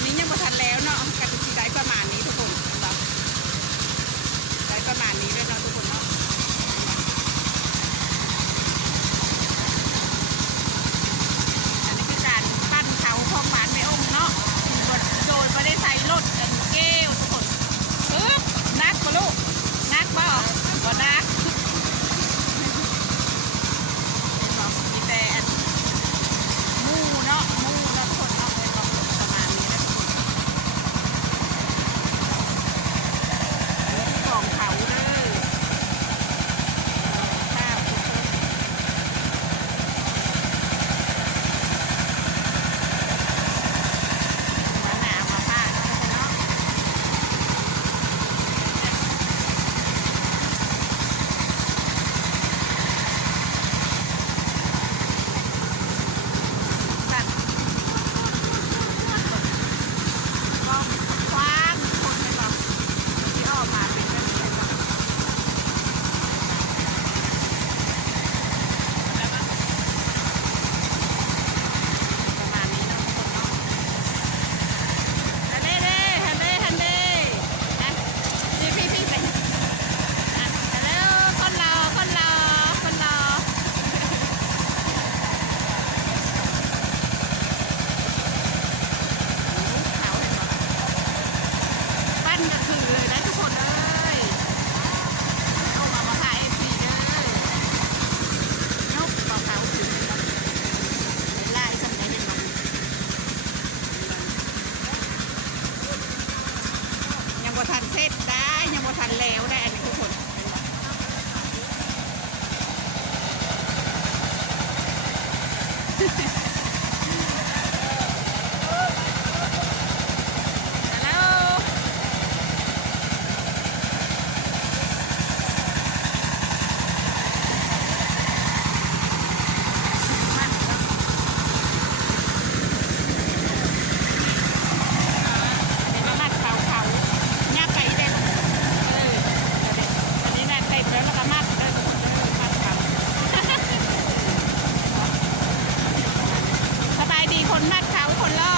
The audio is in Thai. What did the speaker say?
อนนี้ยังบ่ทันแล้วเนาะกันสิได้ประมาณนี้ทุกคนได้ประมาณนี้ด้วยเนาะทุกคนเนาะอันนี้คือการปั้นเขาของหวานแม่องค์เนาะโดยไม่ได้ใส่รถกันแก้วทุกคนนักปะลูกนักบ่บ่นักมีแต่มูเนาะมูเนาะทุกคนเนาะเป็นประมาณนี้นะทุกคนของเขาเลยข้าวทุกคนมาหนามาผ้าเนาะสัตว์ก็คว้างคนไปบอกที่ออกมาเป็นแบบนี้บอกประมาณนี้เนาะทุกคนเนาะฮันเด้ฮันเด้ฮันเด้นะพี่ไปฮัลโหลคนรอคนรอคนรอเขาเห็นปะปั้นก็คือเลยนะทุกคนเลยเอามาขายฟรีเลยนกปลาเขาถือเลยเนาะไล่สำเร็จเลยเนาะยังบ่ทันเสร็จได้ยังบ่ทันแล้วได้อันนี้ทุกคนเห็นปะฮัลโหลมาเดี๋ยวมามัดเขาย่าไปได้ตอนนี้น่าเต็มแล้วก็มัดเลยทุกคนเลยมัดเขาสบายดีคนมัดเขาคนล่อ